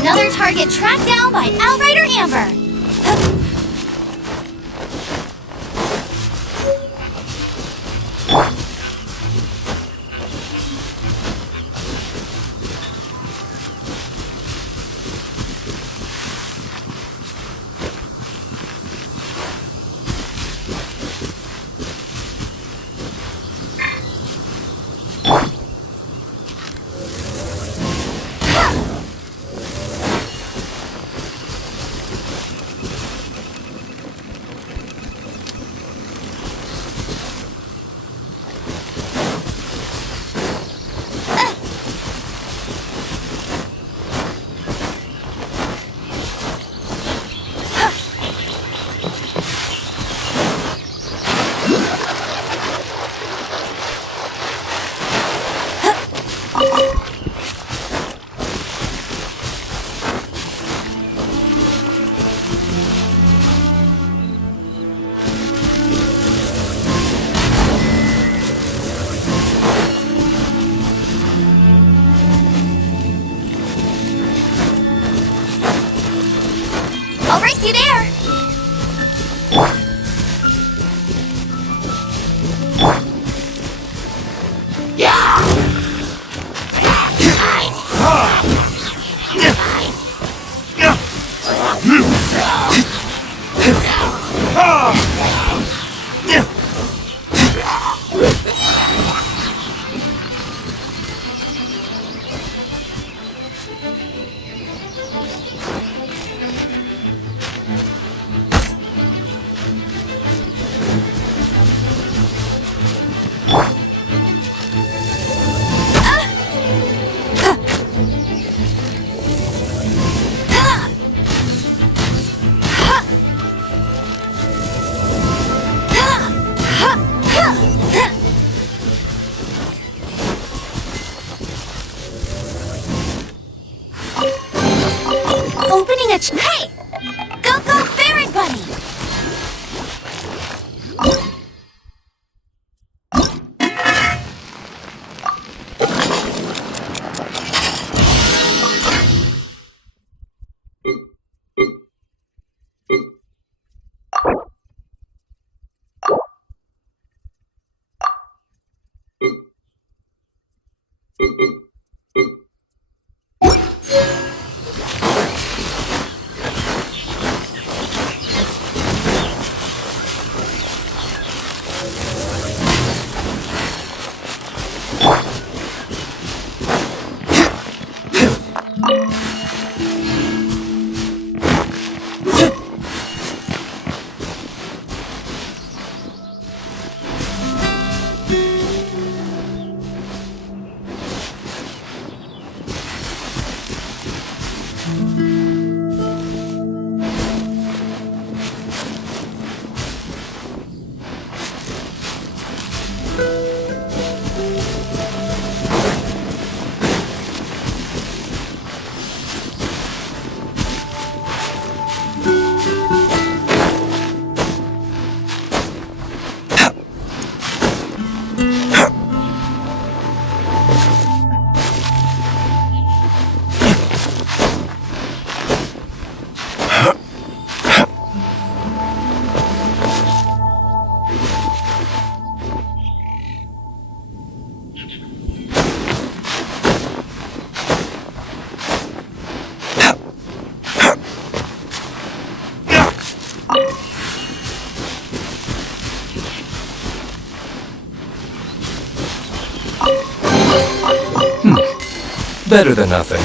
Another target tracked down by Outrider Amber. I'll race you there! Opening a hey! Go, go, Fairy Bunny! Better than nothing.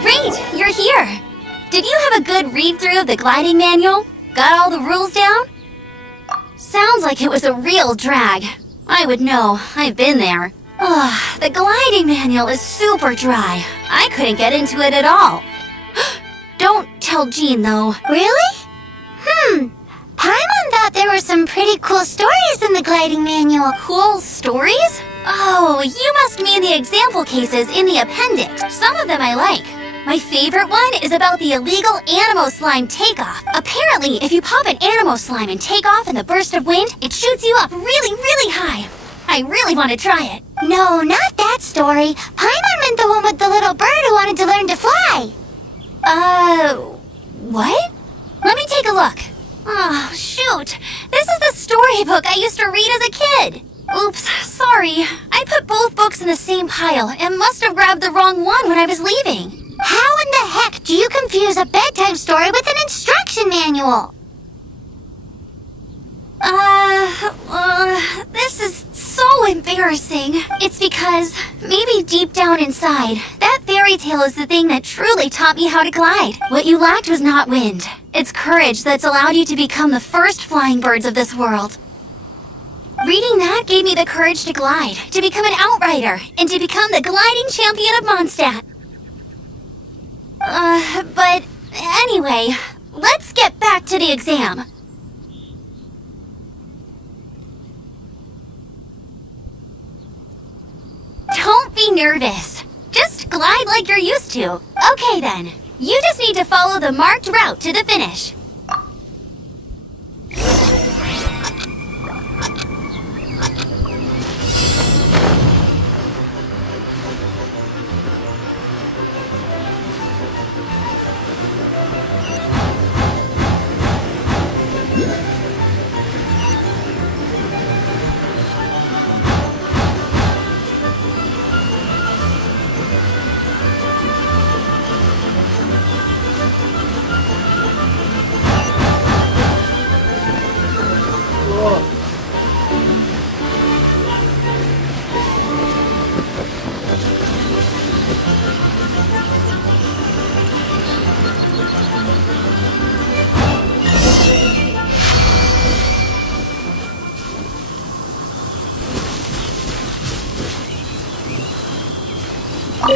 Great, you're here. Did you have a good read-through of the gliding manual? Got all the rules down? Sounds like it was a real drag. I would know. I've been there. Ugh, the gliding manual is super dry. I couldn't get into it at all. Don't tell Jean, though. Really? Paimon thought there were some pretty cool stories in the gliding manual. Cool stories? Oh, you must mean the example cases in the appendix. Some of them I like. My favorite one is about the illegal Animo Slime takeoff. Apparently, if you pop an Animo Slime and take off in the burst of wind, it shoots you up really, really high. I really want to try it. No, not that story. Paimon meant the one with the little bird who wanted to learn to fly. What? Let me take a look. Oh, shoot. This is the storybook I used to read as a kid. Oops, sorry. I put both books in the same pile and must have grabbed the wrong one when I was leaving. How in the heck do you confuse a bedtime story with an instruction manual? This is so embarrassing. It's because, maybe deep down inside, that fairy tale is the thing that truly taught me how to glide. What you lacked was not wind. It's courage that's allowed you to become the first flying birds of this world. Reading that gave me the courage to glide, to become an outrider, and to become the gliding champion of Mondstadt. But anyway, let's get back to the exam. Don't be nervous. Just glide like you're used to. Okay then, you just need to follow the marked route to the finish.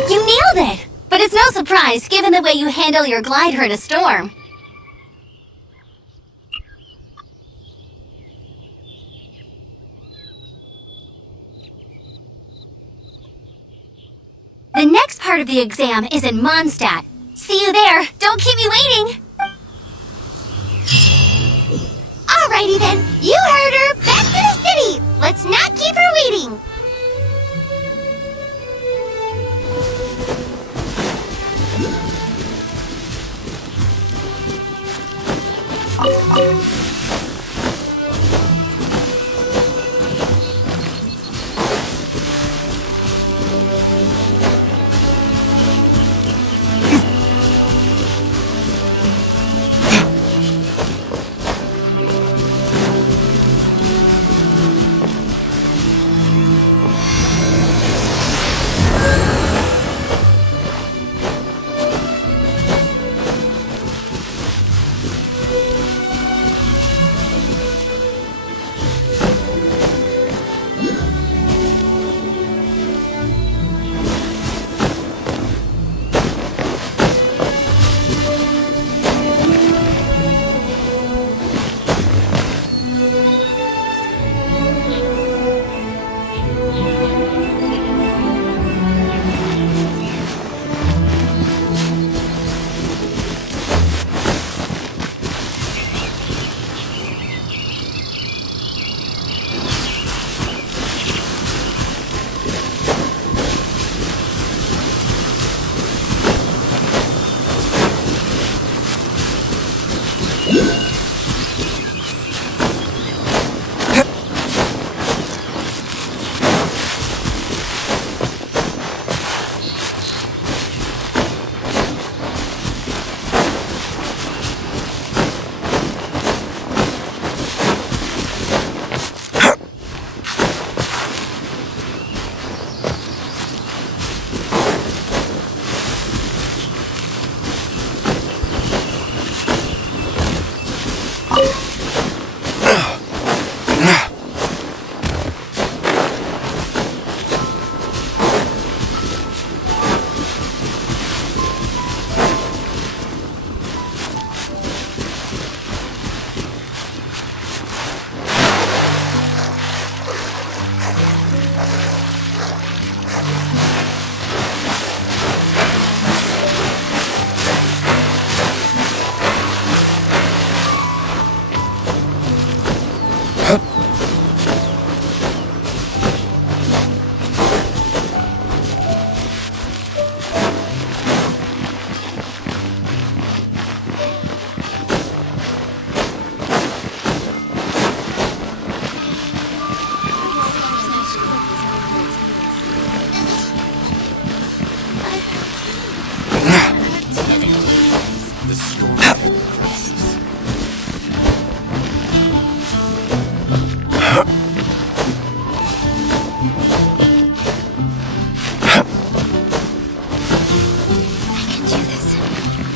You nailed it! But it's no surprise, given the way you handle your glider in a storm. The next part of the exam is in Mondstadt. See you there! Don't keep me waiting! All right. Alrighty then, you heard her. Back to the city. Let's not keep her waiting.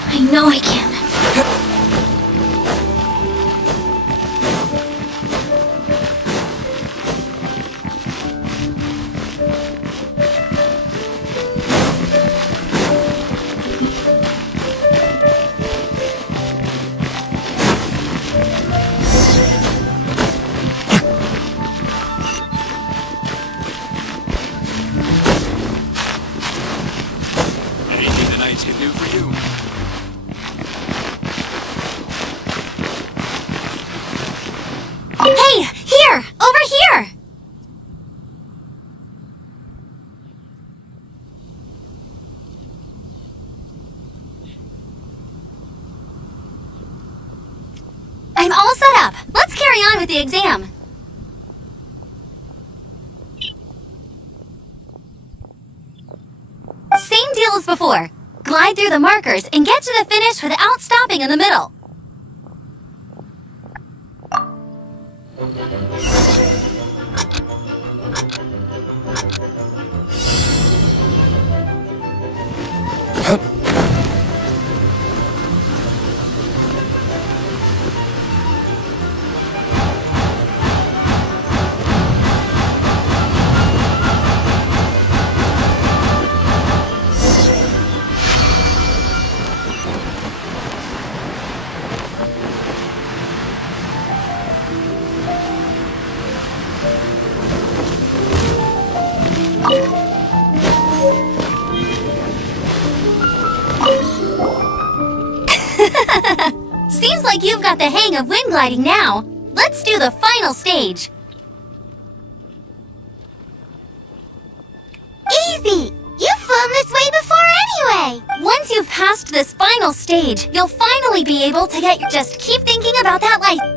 I know I can. Anything the nights can do for you? Hey! Here! Over here! I'm all set up. Let's carry on with the exam. Same deal as before. Glide through the markers and get to the finish without stopping in the middle. Seems like you've got the hang of wind gliding now. Let's do the final stage. Easy! You've flown this way before anyway! Once you've passed this final stage, you'll finally be able to get your... Just keep thinking about that light.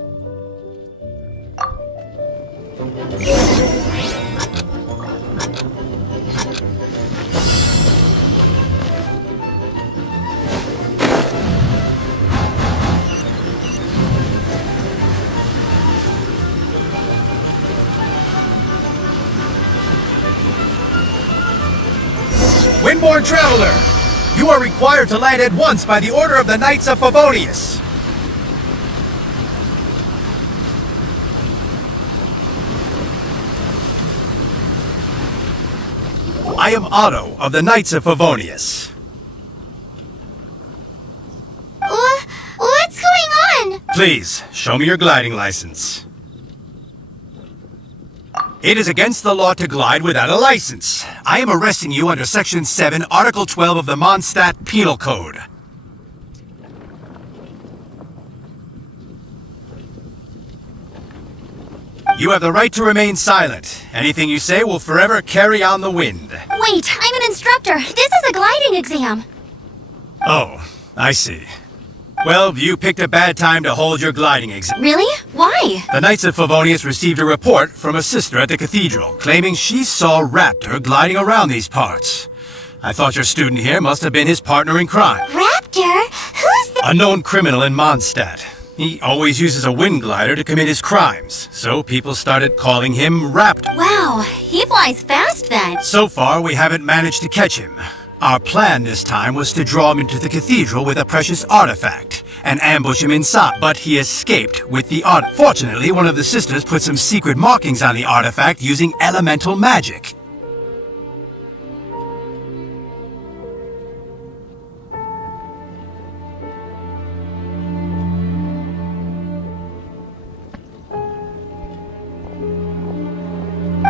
Windborne Traveler, you are required to land at once by the order of the Knights of Favonius. I am Otto of the Knights of Favonius. What's going on? Please, show me your gliding license. It is against the law to glide without a license. I am arresting you under Section 7, Article 12 of the Mondstadt Penal Code. You have the right to remain silent. Anything you say will forever carry on the wind. Wait, I'm an instructor. This is a gliding exam. Oh, I see. Well, you picked a bad time to hold your gliding exam. Really? Why? The Knights of Favonius received a report from a sister at the cathedral, claiming she saw Raptor gliding around these parts. I thought your student here must have been his partner in crime. Raptor? Who's the... A known criminal in Mondstadt. He always uses a wind glider to commit his crimes, so people started calling him Raptor. Wow, he flies fast then. So far, we haven't managed to catch him. Our plan this time was to draw him into the cathedral with a precious artifact and ambush him inside, but he escaped with the art. Fortunately, one of the sisters put some secret markings on the artifact using elemental magic.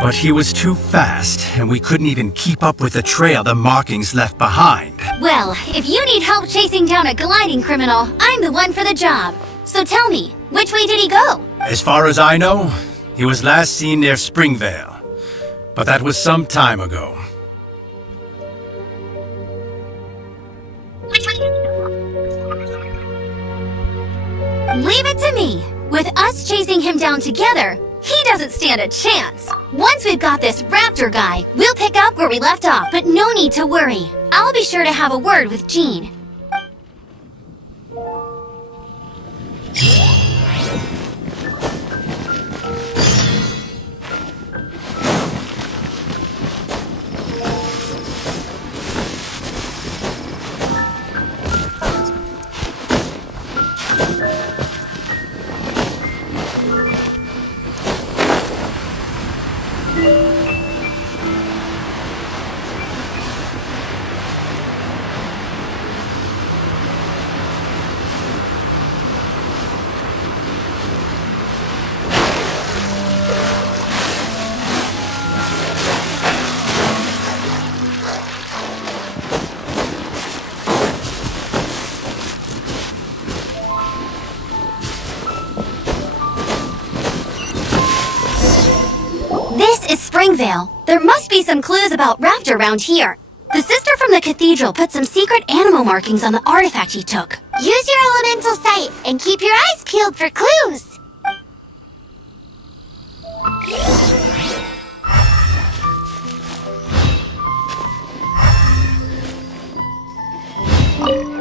But he was too fast, and we couldn't even keep up with the trail the markings left behind. Well, if you need help chasing down a gliding criminal, I'm the one for the job. So tell me, which way did he go? As far as I know, he was last seen near Springvale. But that was some time ago. Leave it to me. With us chasing him down together, he doesn't stand a chance. Once we've got this Raptor guy, we'll pick up where we left off, but no need to worry. I'll be sure to have a word with Jean. This is Springvale. There must be some clues about Raptor around here. The sister from the cathedral put some secret animal markings on the artifact he took. Use your elemental sight and keep your eyes peeled for clues.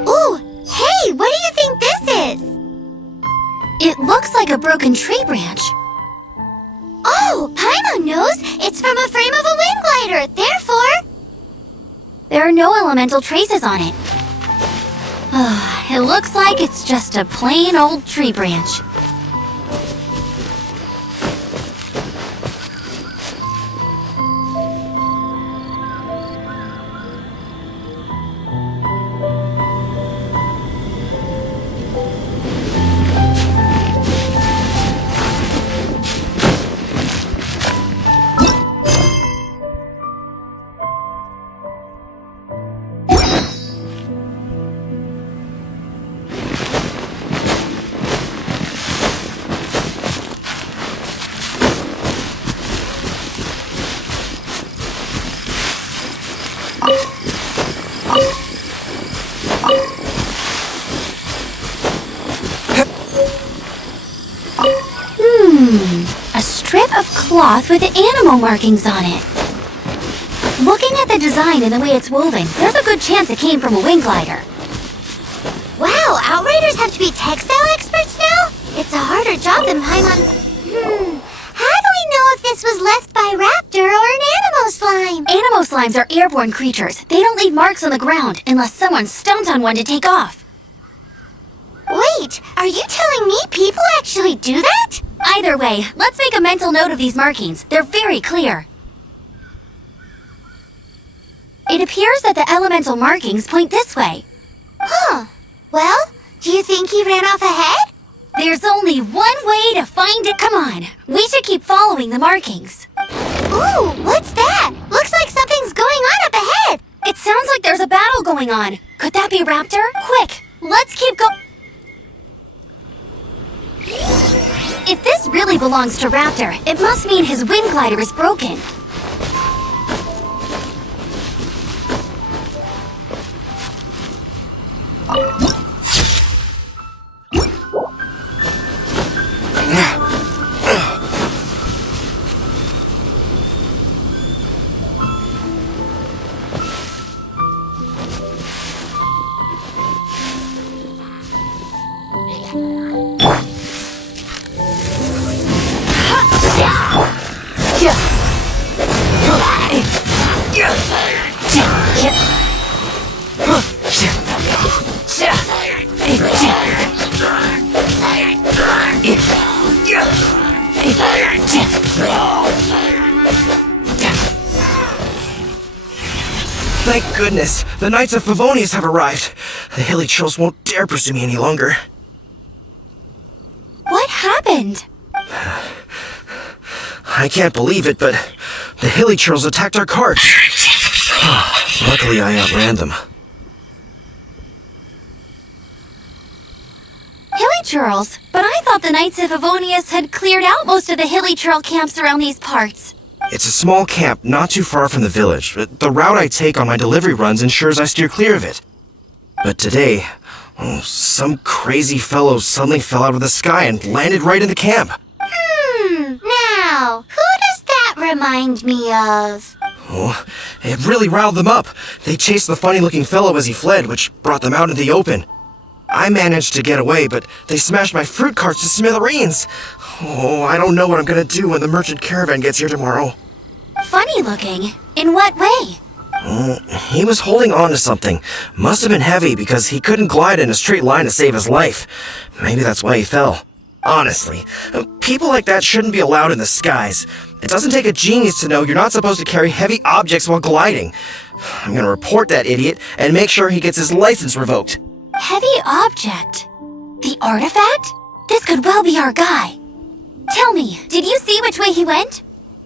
Ooh, hey, what do you think this is? It looks like a broken tree branch. Oh, Paimon knows. It's from a frame of a wind glider. Therefore, There are no elemental traces on it. It looks like it's just a plain old tree branch. A strip of cloth with animal markings on it. Looking at the design and the way it's woven, there's a good chance it came from a wing glider. Wow, Outriders have to be textile experts now? It's a harder job than Paimon's. How do we know if this was left by Raptor or an Animo slime? Animo slimes are airborne creatures. They don't leave marks on the ground unless someone stomped on one to take off. Wait, are you telling me people actually do that? Either way, let's make a mental note of these markings. They're very clear. It appears that the elemental markings point this way. Huh. Well, do you think he ran off ahead? There's only one way to find it. Come on, we should keep following the markings. Ooh, what's that? Looks like something's going on up ahead. It sounds like there's a battle going on. Could that be Raptor? Quick, let's keep going. If this really belongs to Raptor, it must mean his wing glider is broken. Thank goodness, the Knights of Favonius have arrived. The Hilly Churls won't dare pursue me any longer. What happened? I can't believe it, but the Hilly Churls attacked our carts. Luckily, I outran them. Hilly Churls? But I thought the Knights of Favonius had cleared out most of the Hilly Churl camps around these parts. It's a small camp not too far from the village. The route I take on my delivery runs ensures I steer clear of it. But today, some crazy fellow suddenly fell out of the sky and landed right in the camp. Now, who does that remind me of? Oh, it really riled them up. They chased the funny-looking fellow as he fled, which brought them out into the open. I managed to get away, but they smashed my fruit carts to smithereens. Oh, I don't know what I'm gonna do when the merchant caravan gets here tomorrow. Funny looking? In what way? He was holding on to something. Must have been heavy because he couldn't glide in a straight line to save his life. Maybe that's why he fell. Honestly, people like that shouldn't be allowed in the skies. It doesn't take a genius to know you're not supposed to carry heavy objects while gliding. I'm gonna report that idiot and make sure he gets his license revoked. Heavy object? The artifact? This could well be our guy. Tell me, did you see which way he went?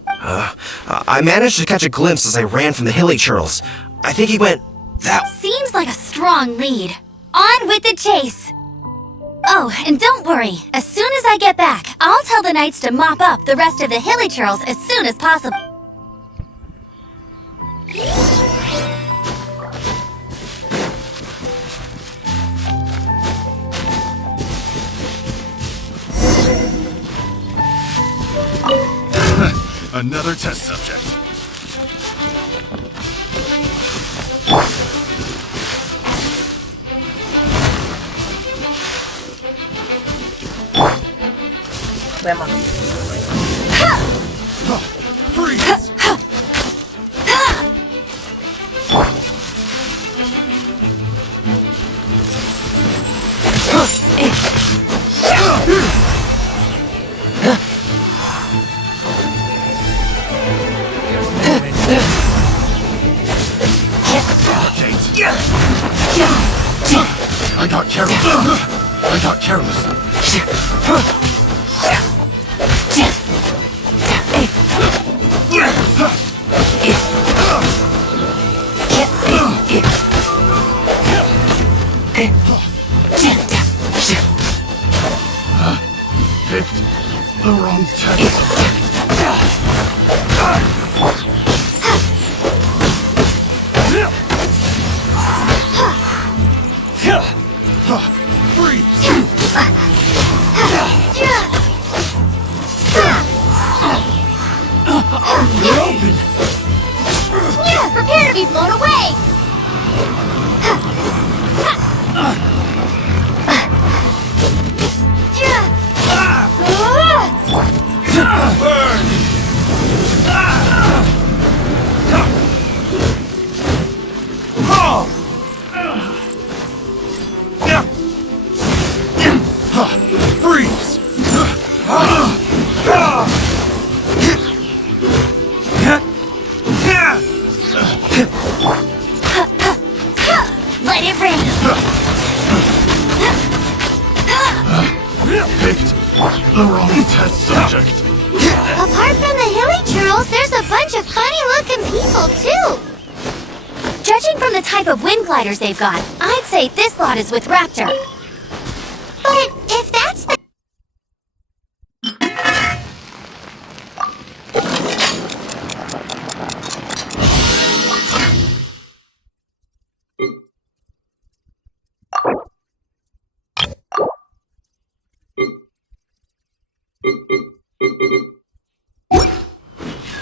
I managed to catch a glimpse as I ran from the Hilly Churls. I think he went that. Seems like a strong lead. On with the chase! Oh, and don't worry. As soon as I get back, I'll tell the Knights to mop up the rest of the Hilly Churls as soon as possible. Another test subject. Freeze! I got careless. I got careless. Picked the wrong test. Freeze! The wrong test subject. Apart from the hilly churls, there's a bunch of funny-looking people, too. Judging from the type of wind gliders they've got, I'd say this lot is with Raptor. But if that's the...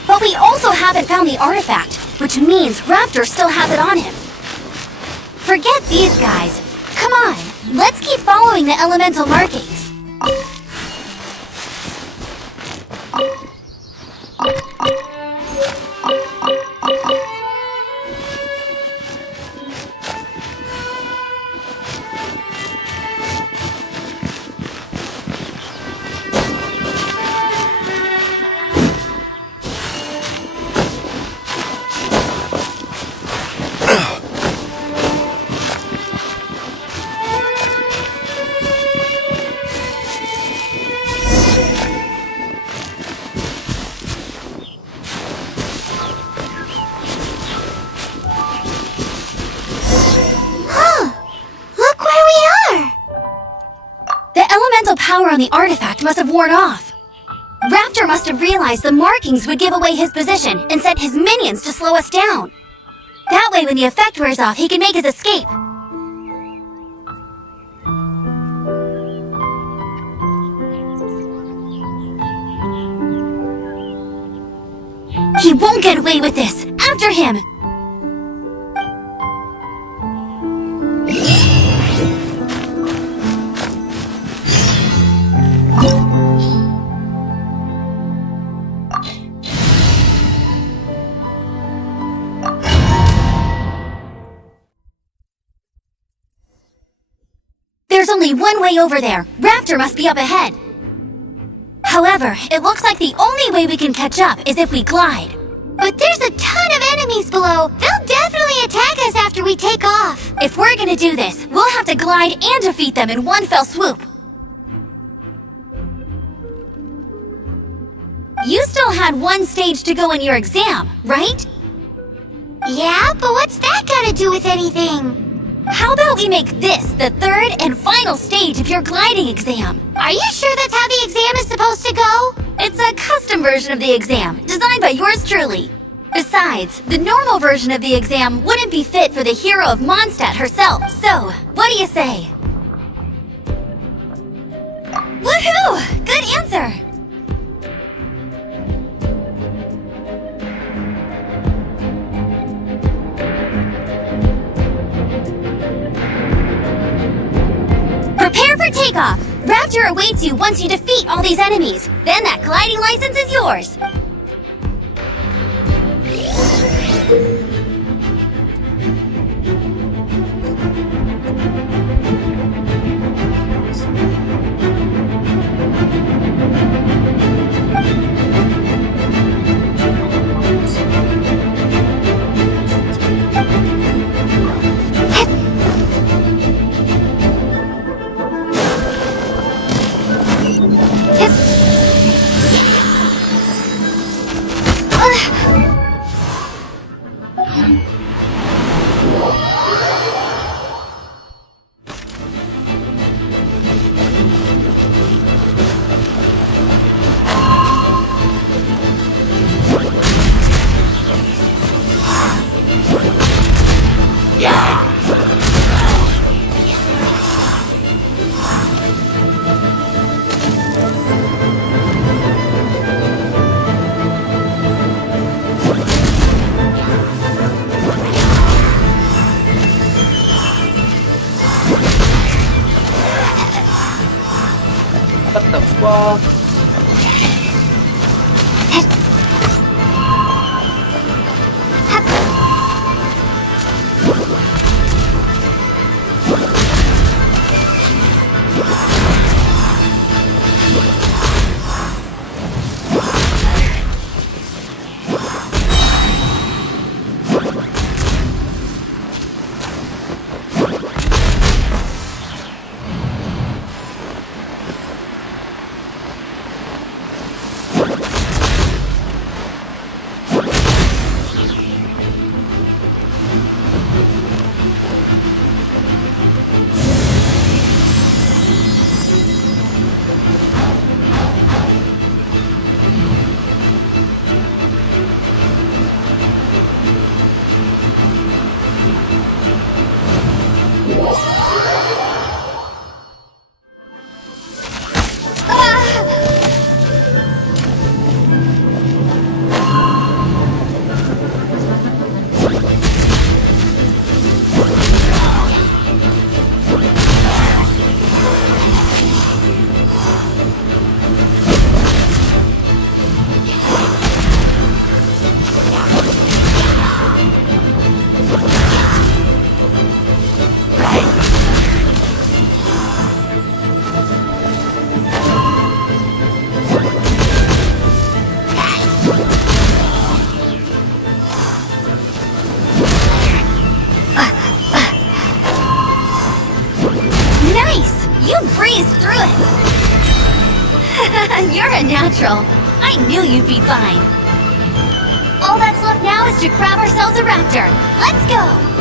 But we also haven't found the artifact, which means Raptor still has it on him. Forget these guys. Come on, let's keep following the elemental markings. Look where we are! The elemental power on the artifact must have worn off. Raptor must have realized the markings would give away his position and sent his minions to slow us down. That way, when the effect wears off, he can make his escape. He won't get away with this! After him! There's only one way over there. Raptor must be up ahead. However, it looks like the only way we can catch up is if we glide. But there's a ton of enemies below. They'll definitely attack us after we take off. If we're gonna do this, we'll have to glide and defeat them in one fell swoop. You still had one stage to go in your exam, right? Yeah, but what's that got to do with anything? How about we make this the third and final stage of your gliding exam? Are you sure that's how the exam is supposed to go? It's a custom version of the exam, designed by yours truly. Besides, the normal version of the exam wouldn't be fit for the hero of Mondstadt herself. So, what do you say? Woohoo! Good answer! Prepare for takeoff! Raptor awaits you once you defeat all these enemies. Then that gliding license is yours. What the fuck? You breezed through it! You're a natural. I knew you'd be fine. All that's left now is to grab ourselves a raptor. Let's go!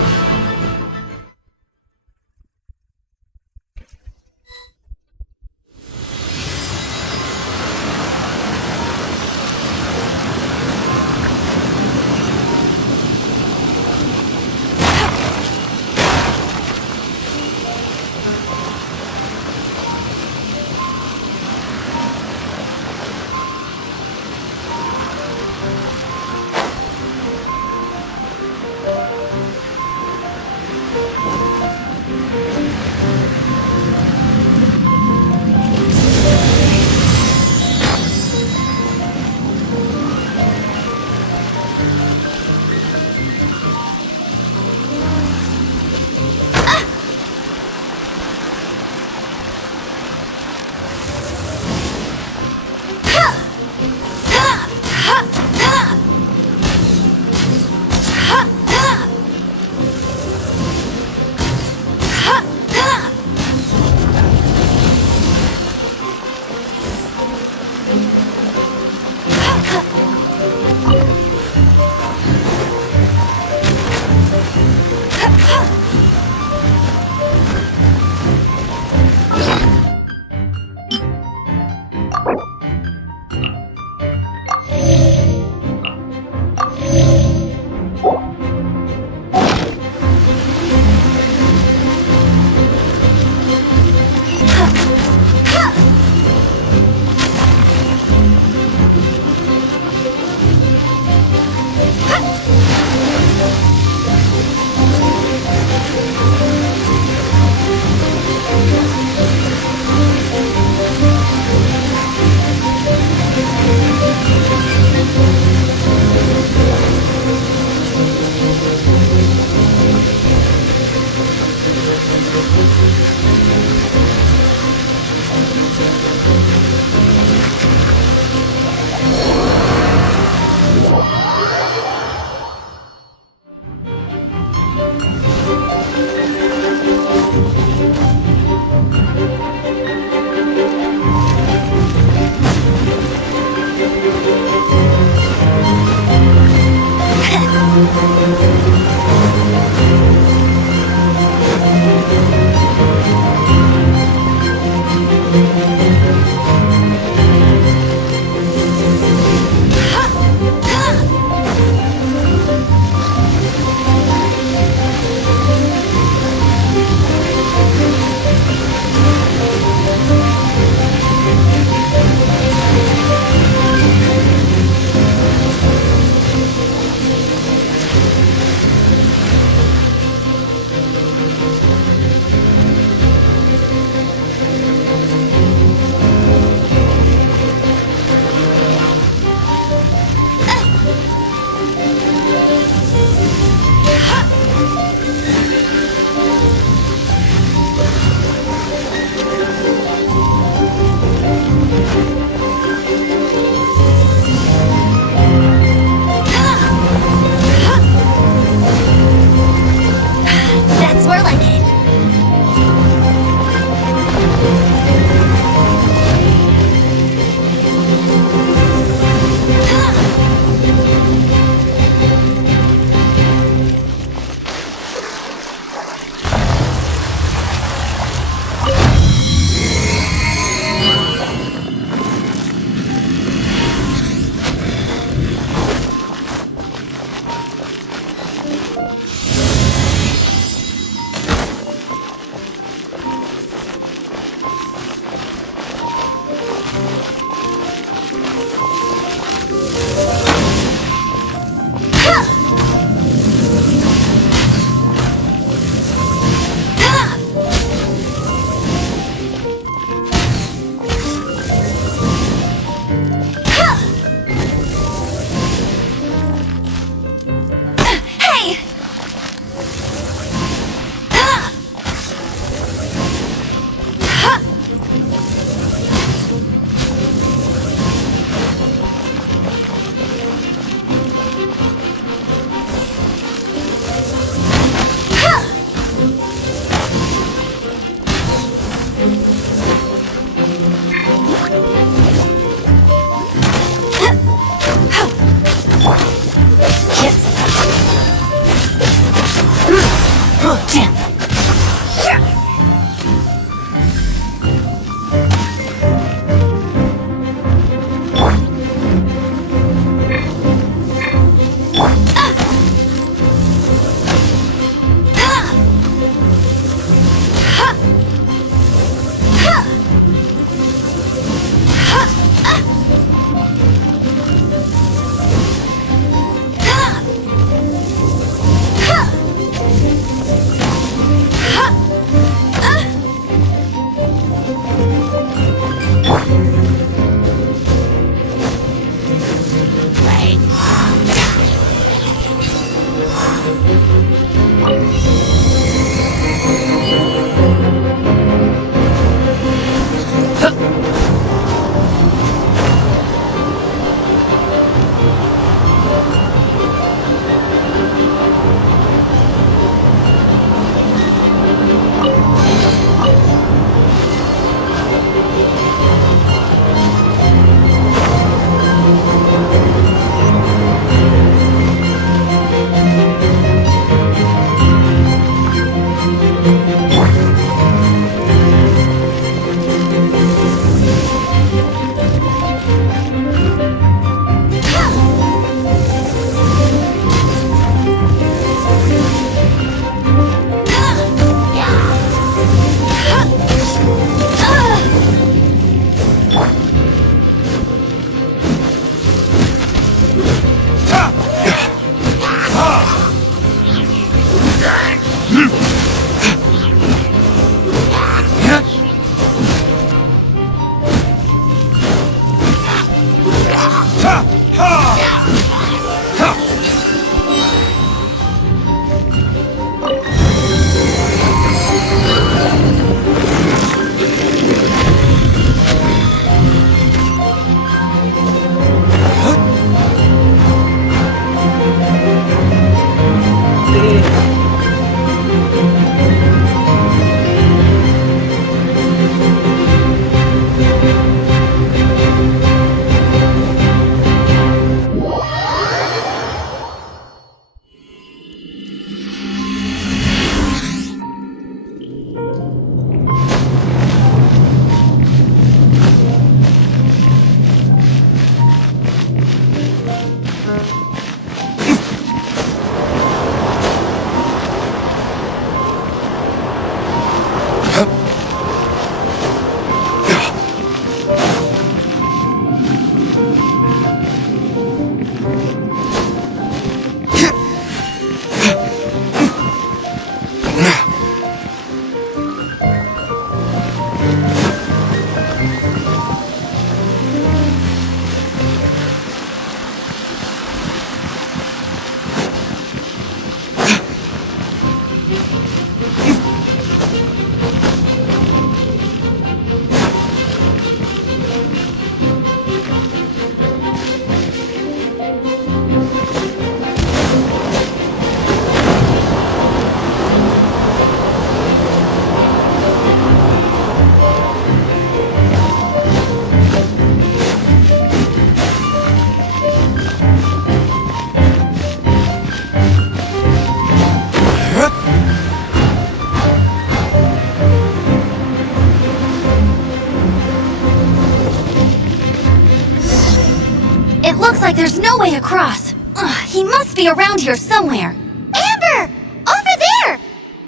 like there's no way across. Ugh, he must be around here somewhere. Amber! Over there!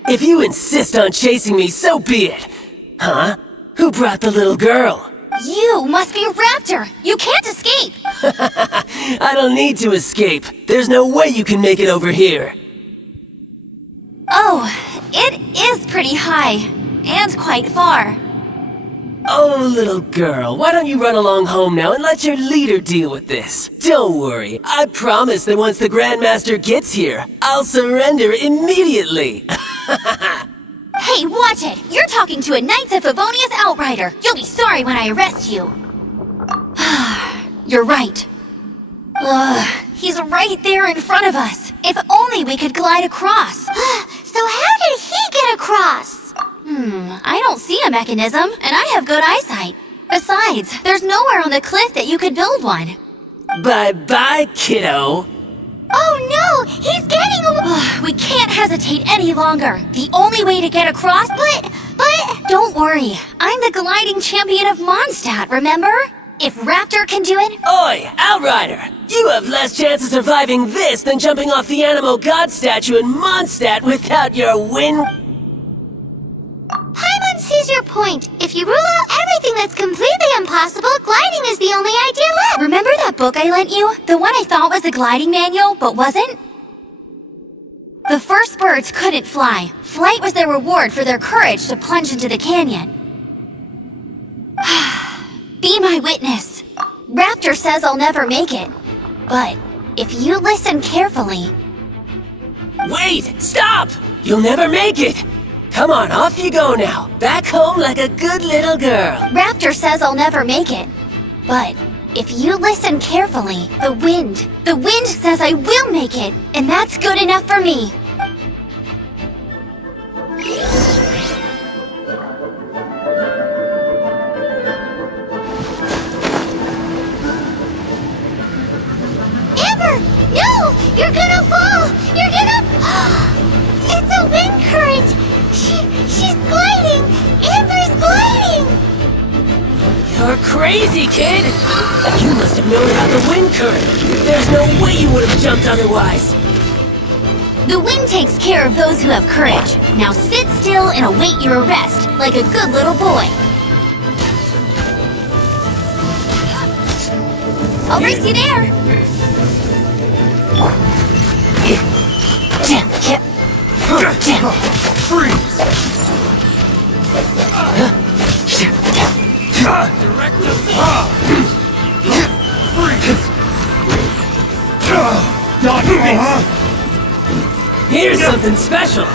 If you insist on chasing me, so be it. Huh? Who brought the little girl? You must be a raptor. You can't escape. I don't need to escape. There's no way you can make it over here. Oh, it is pretty high. And quite far. Oh, little girl, why don't you run along home now and let your leader deal with this? Don't worry, I promise that once the Grandmaster gets here, I'll surrender immediately. Hey, watch it! You're talking to a Knights of Favonius outrider. You'll be sorry when I arrest you. You're right. Ugh, he's right there in front of us. If only we could glide across. So how did he get across? I don't see a mechanism, and I have good eyesight. Besides, there's nowhere on the cliff that you could build one. Bye-bye, kiddo. Oh no! He's getting away! We can't hesitate any longer. The only way to get across... But... Don't worry. I'm the gliding champion of Mondstadt, remember? If Raptor can do it... Oi, Outrider! You have less chance of surviving this than jumping off the Animal God statue in Mondstadt without your wind... Paimon sees your point. If you rule out everything that's completely impossible, gliding is the only idea left. Remember that book I lent you? The one I thought was the gliding manual, but wasn't? The first birds couldn't fly. Flight was their reward for their courage to plunge into the canyon. Be my witness. Raptor says I'll never make it. But if you listen carefully... Wait! Stop! You'll never make it! Come on, off you go now. Back home like a good little girl. Raptor says I'll never make it. But if you listen carefully, the wind says I will make it, and that's good enough for me. Amber! No! You're gonna fall! You're gonna... It's a wind current! She's gliding! Amber's gliding! You're crazy, kid! You must have known about the wind current. There's no way you would have jumped otherwise. The wind takes care of those who have courage. Now sit still and await your arrest, like a good little boy. I'll race you there. Freeze! Direct freeze! Dodge Here's something special.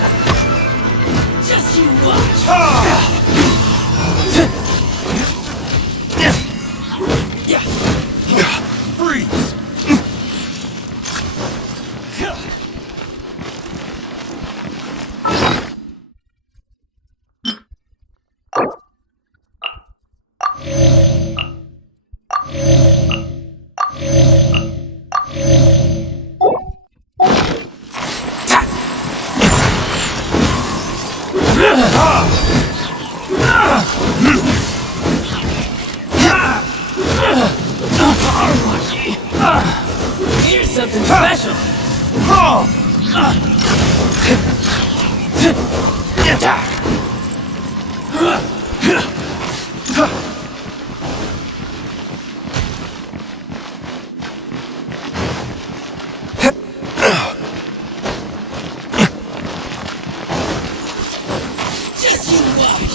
Just you watch. Freeze! Here's something special. Just you watch.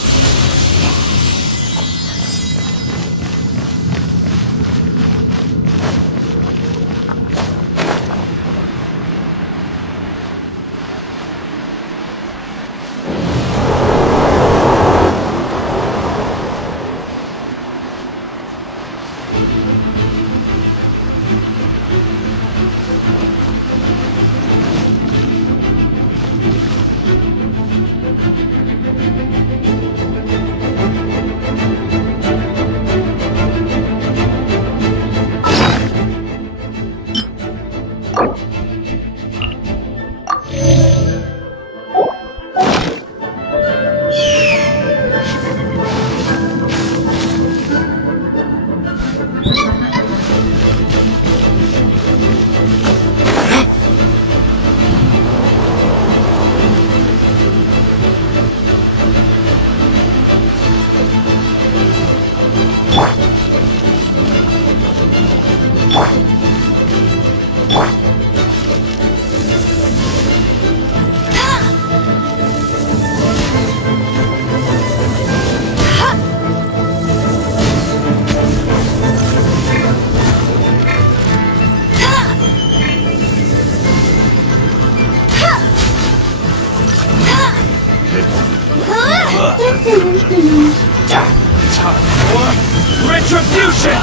Retribution!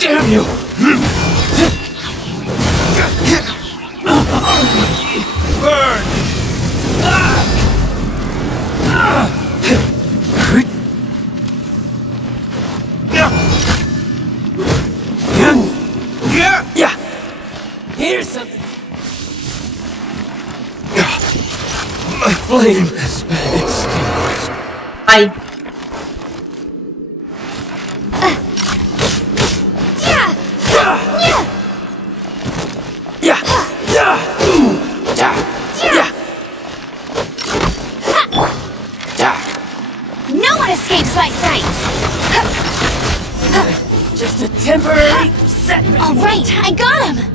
Damn you! Burn! Yeah. Here's something. My flame has been extinguished. Bye. No one escapes my sights! Just a temporary setback. All right, I got him!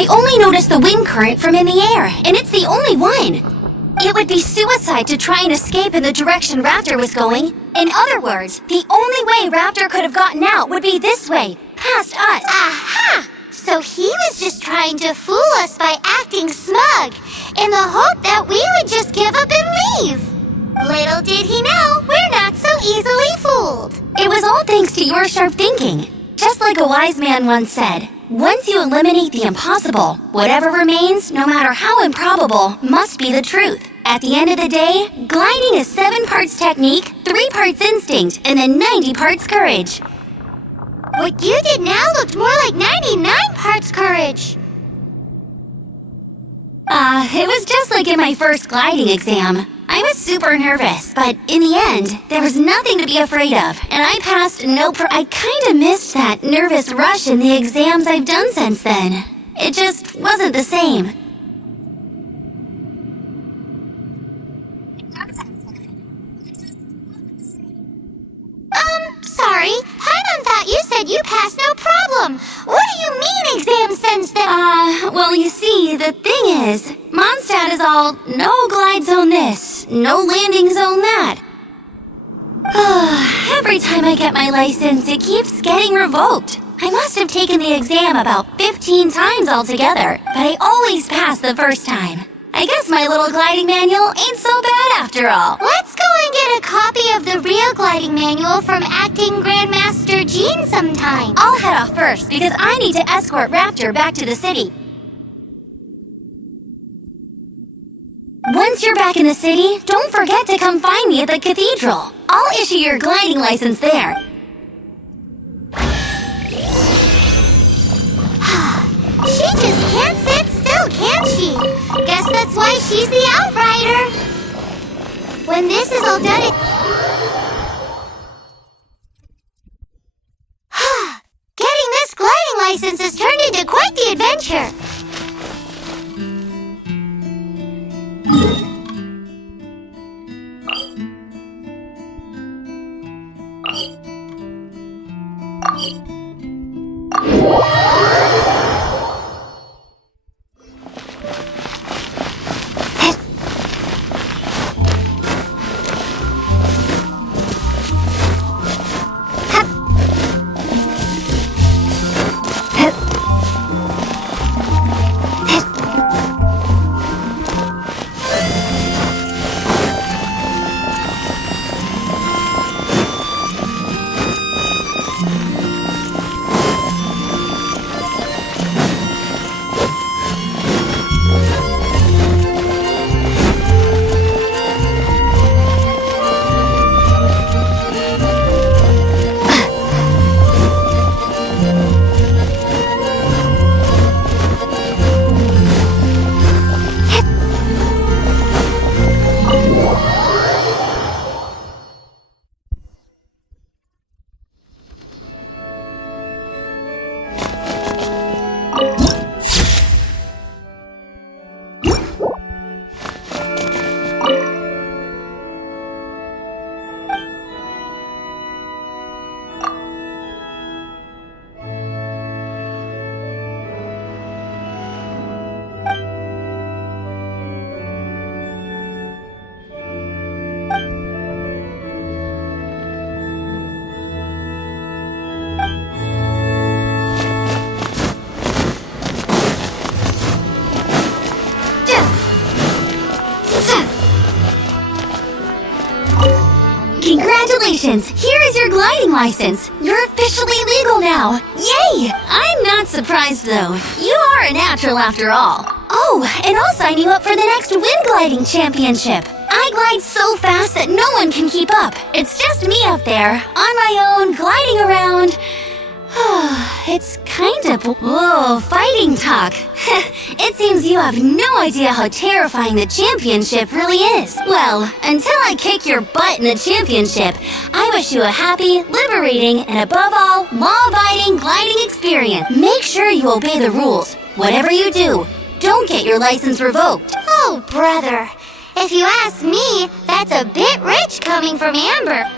I only noticed the wind current from in the air, and it's the only one. It would be suicide to try and escape in the direction Raptor was going. In other words, the only way Raptor could have gotten out would be this way, past us. Aha! So he was just trying to fool us by acting smug, in the hope that we would just give up and leave. Little did he know, we're not so easily fooled. It was all thanks to your sharp thinking. Just like a wise man once said, once you eliminate the impossible, whatever remains, no matter how improbable, must be the truth. At the end of the day, gliding is 7 parts technique, 3 parts instinct, and then 90 parts courage. What you did now looked more like 99 parts courage. It was just like in my first gliding exam. I was super nervous, but in the end, there was nothing to be afraid of, and I passed I kinda missed that nervous rush in the exams I've done since then. It just wasn't the same. Sorry, Paimon thought you said you passed no problem. What do you mean exam since then? Well, you see, the thing is, Mondstadt is all, no glide zone this, no landing zone that. Every time I get my license, it keeps getting revoked. I must have taken the exam about 15 times altogether, but I always pass the first time. I guess my little gliding manual ain't so bad after all. Let's go and get a copy of the real gliding manual from Acting Grandmaster Jean sometime. I'll head off first because I need to escort Raptor back to the city. Once you're back in the city, don't forget to come find me at the cathedral. I'll issue your gliding license there. She just can't sit still, can she? Guess that's why she's the outrider. When this is all done, getting this gliding license has turned into quite the adventure. Congratulations! Here is your gliding license. You're officially legal now. Yay! I'm not surprised though. You are a natural after all. Oh, and I'll sign you up for the next wind gliding championship. I glide so fast that no one can keep up. It's just me up there, on my own, gliding around. It's kind of... Whoa, fighting talk. It seems you have no idea how terrifying the championship really is. Well, until I kick your butt in the championship, I wish you a happy, liberating, and above all, law-abiding gliding experience. Make sure you obey the rules. Whatever you do, don't get your license revoked. Oh, brother. If you ask me, that's a bit rich coming from Amber.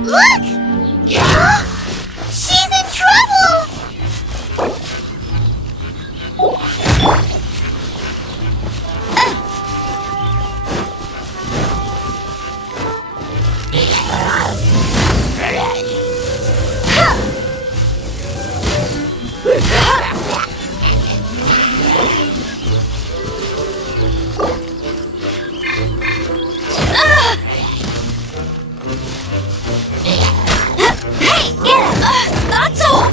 Look! She's in trouble! Hey, get it! That's all!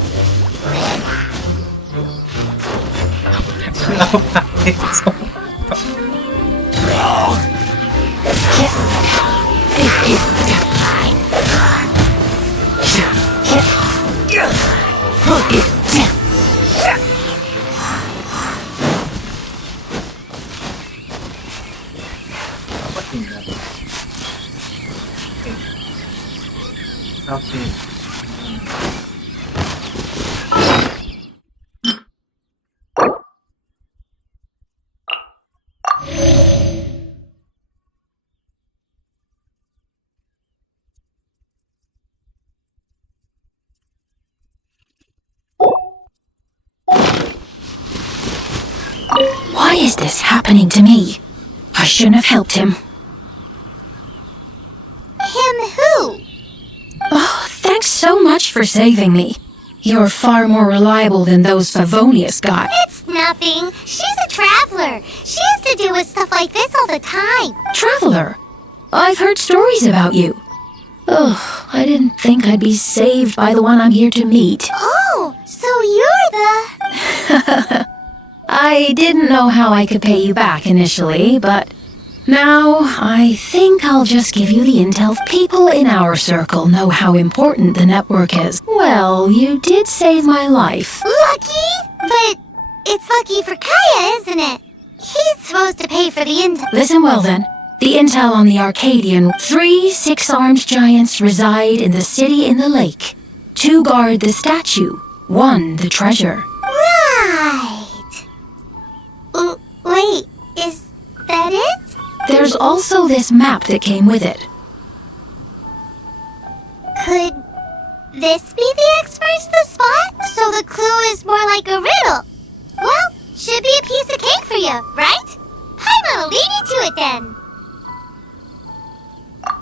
Okay. Why is this happening to me? I shouldn't have helped him. Him who? Oh, thanks so much for saving me. You're far more reliable than those Favonius guys. It's nothing. She's a traveler. She has to deal with stuff like this all the time. Traveler, I've heard stories about you. Oh, I didn't think I'd be saved by the one I'm here to meet. Oh, so you're the... I didn't know how I could pay you back initially, but now I think I'll just give you the intel. People in our circle know how important the network is. Well, you did save my life. Lucky? But it's lucky for Kaya, isn't it? He's supposed to pay for the intel. Listen well then. The intel on the Arcadian. 3 six-armed giants reside in the city in the lake. 2 guard the statue. 1 the treasure. Right. Wait, is that it? There's also this map that came with it. Could this be the X-First the spot? So the clue is more like a riddle. Well, should be a piece of cake for you, right? I'm gonna leave you to it then.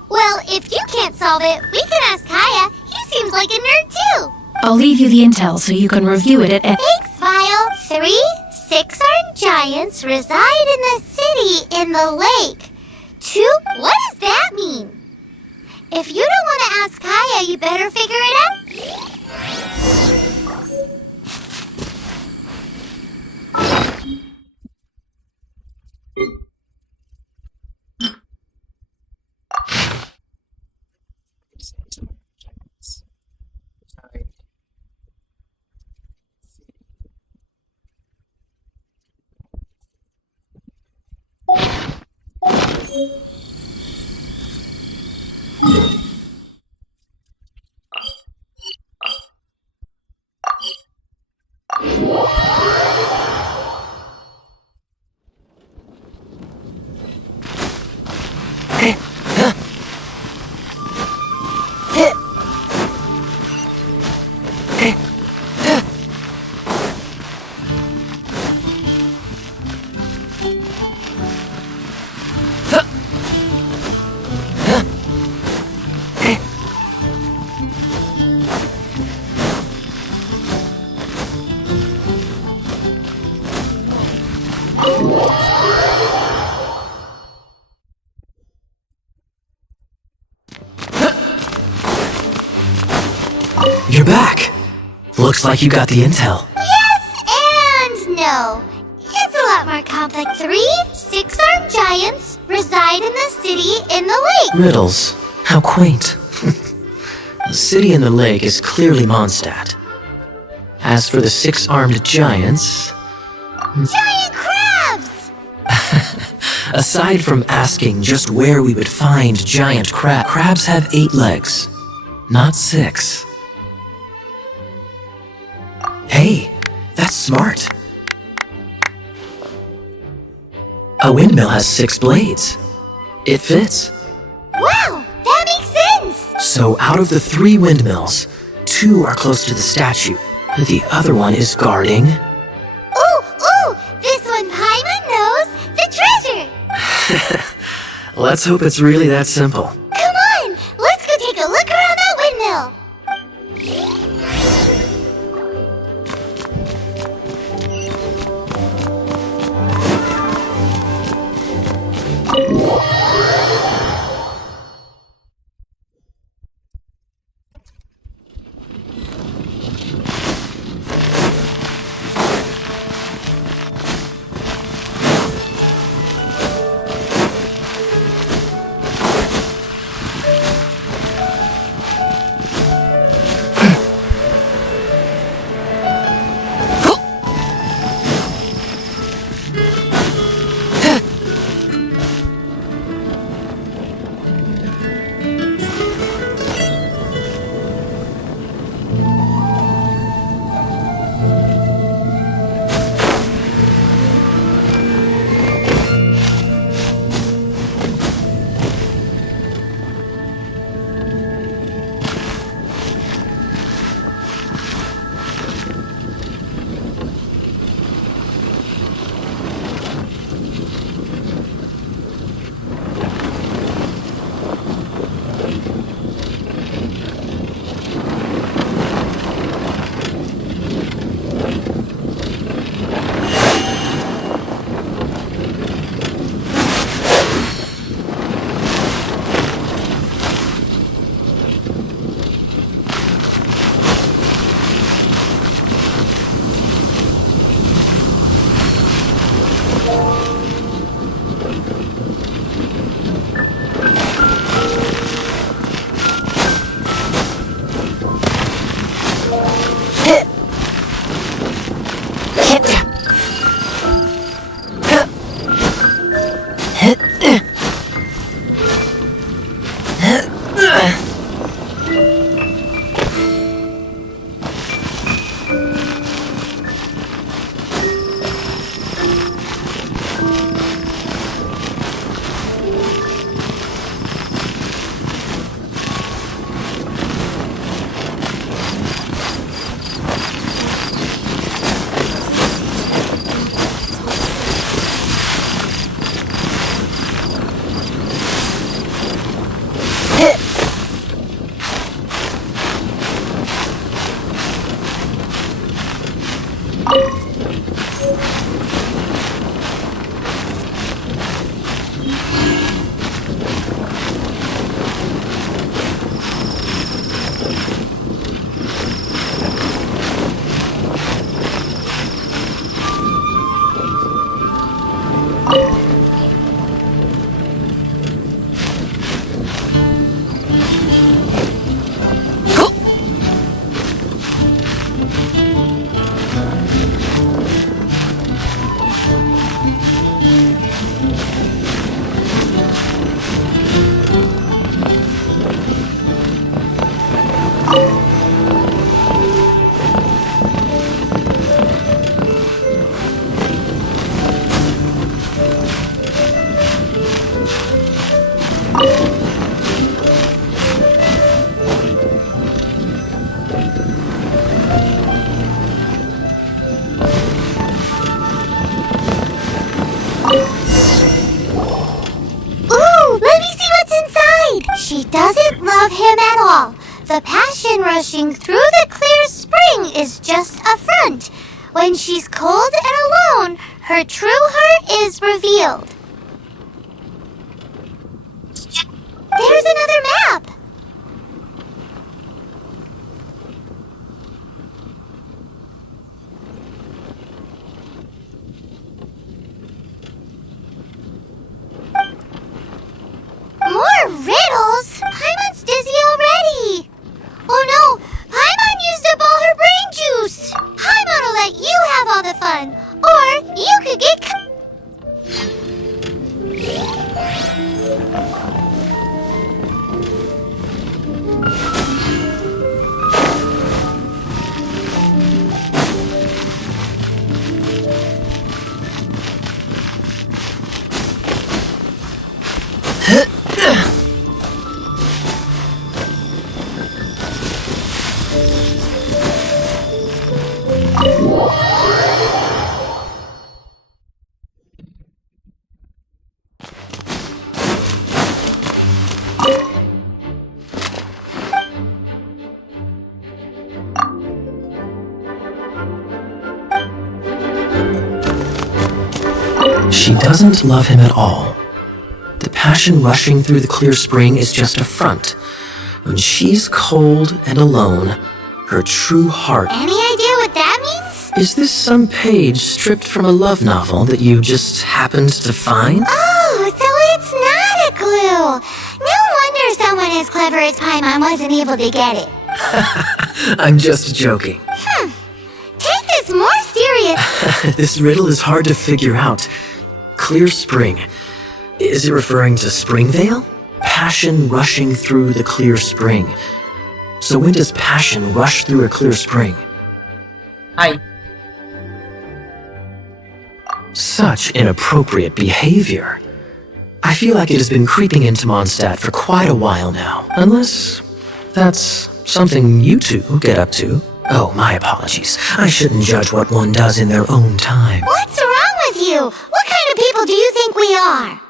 Well, if you can't solve it, we can ask Kaya. He seems like a nerd too. I'll leave you the intel so you can review it at... Thanks, Vile. 3 six-armed giants reside in the city in the lake. 2? What does that mean? If you don't want to ask Kaya, you better figure it Looks like you got the intel. Yes and no. It's a lot more complex. 3 six-armed giants reside in the city in the lake. Riddles. How quaint. The city in the lake is clearly Mondstadt. As for the 6-armed giants... Giant crabs! Aside from asking just where we would find giant crabs have 8 legs, not 6. Hey, that's smart. A windmill has 6 blades. It fits. Wow, that makes sense! So out of the 3 windmills, 2 are close to the statue. The other one is guarding... Ooh, this one Paimon knows the treasure! Let's hope it's really that simple. Come on, let's go take a look around that windmill! She doesn't love him at all. The passion rushing through the clear spring is just a front. When she's cold and alone, her true heart is revealed. There's another map! water, you could get... She doesn't love him at all. The passion rushing through the clear spring is just a front. When she's cold and alone, her true heart... Any idea what that means? Is this some page stripped from a love novel that you just happened to find? Oh, so it's not a clue. No wonder someone as clever as Paimon wasn't able to get it. I'm just joking. Take this more serious. This riddle is hard to figure out. Clear spring. Is it referring to Springvale? Passion rushing through the clear spring. So when does passion rush through a clear spring? Hi. Such inappropriate behavior. I feel like it has been creeping into Mondstadt for quite a while now. Unless that's something you two get up to. Oh, my apologies. I shouldn't judge what one does in their own time. What's wrong with you? What kind of people do you think we are?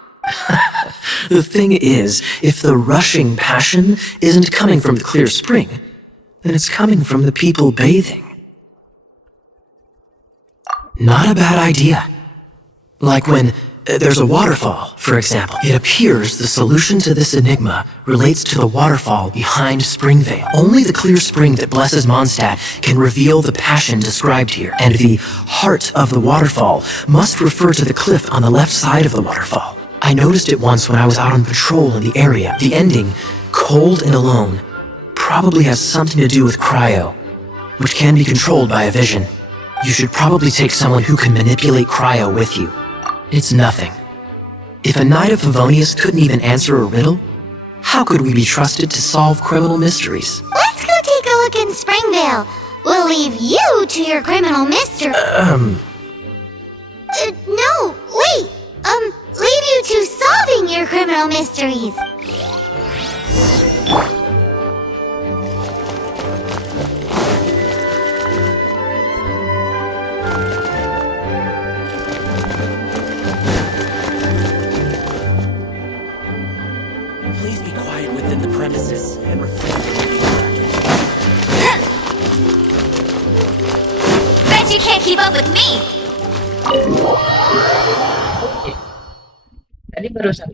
The thing is, if the rushing passion isn't coming from the clear spring, then it's coming from the people bathing. Not a bad idea. Like when there's a waterfall, for example. It appears the solution to this enigma relates to the waterfall behind Springvale. Only the clear spring that blesses Mondstadt can reveal the passion described here, and the heart of the waterfall must refer to the cliff on the left side of the waterfall. I noticed it once when I was out on patrol in the area. The ending, cold and alone, probably has something to do with cryo, which can be controlled by a vision. You should probably take someone who can manipulate cryo with you. It's nothing. If a knight of Favonius couldn't even answer a riddle, how could we be trusted to solve criminal mysteries? Let's go take a look in Springvale. We'll leave you to your criminal mystery. No, wait. Leave you to solving your criminal mysteries. Please be quiet within the premises and refrain from Bet you can't keep up with me! Tadi barusan.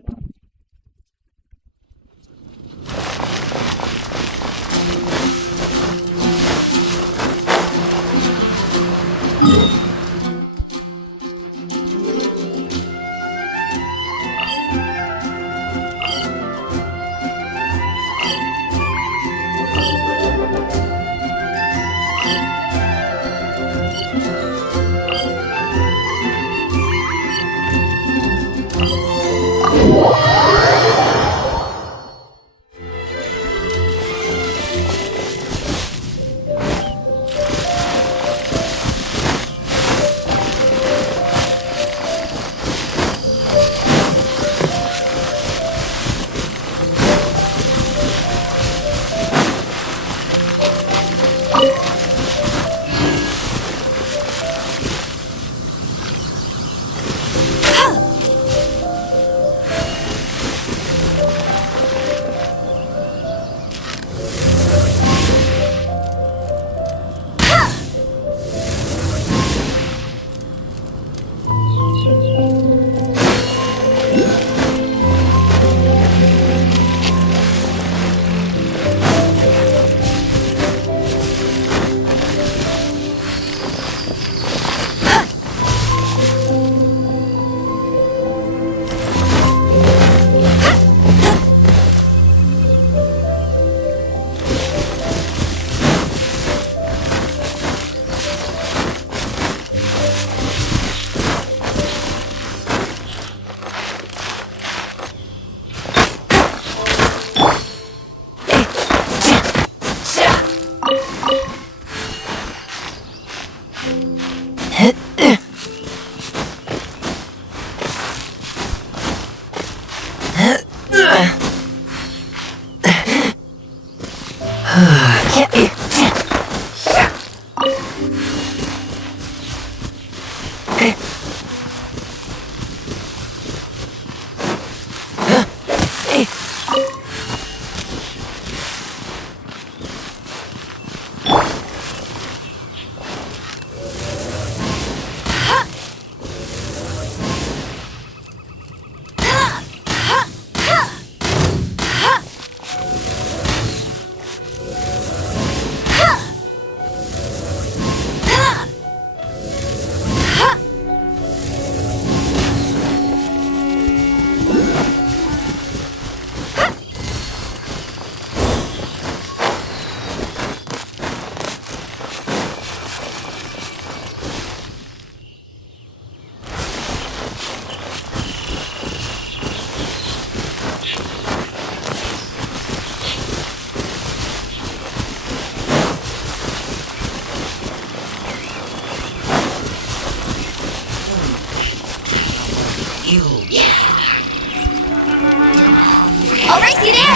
I'll race you there!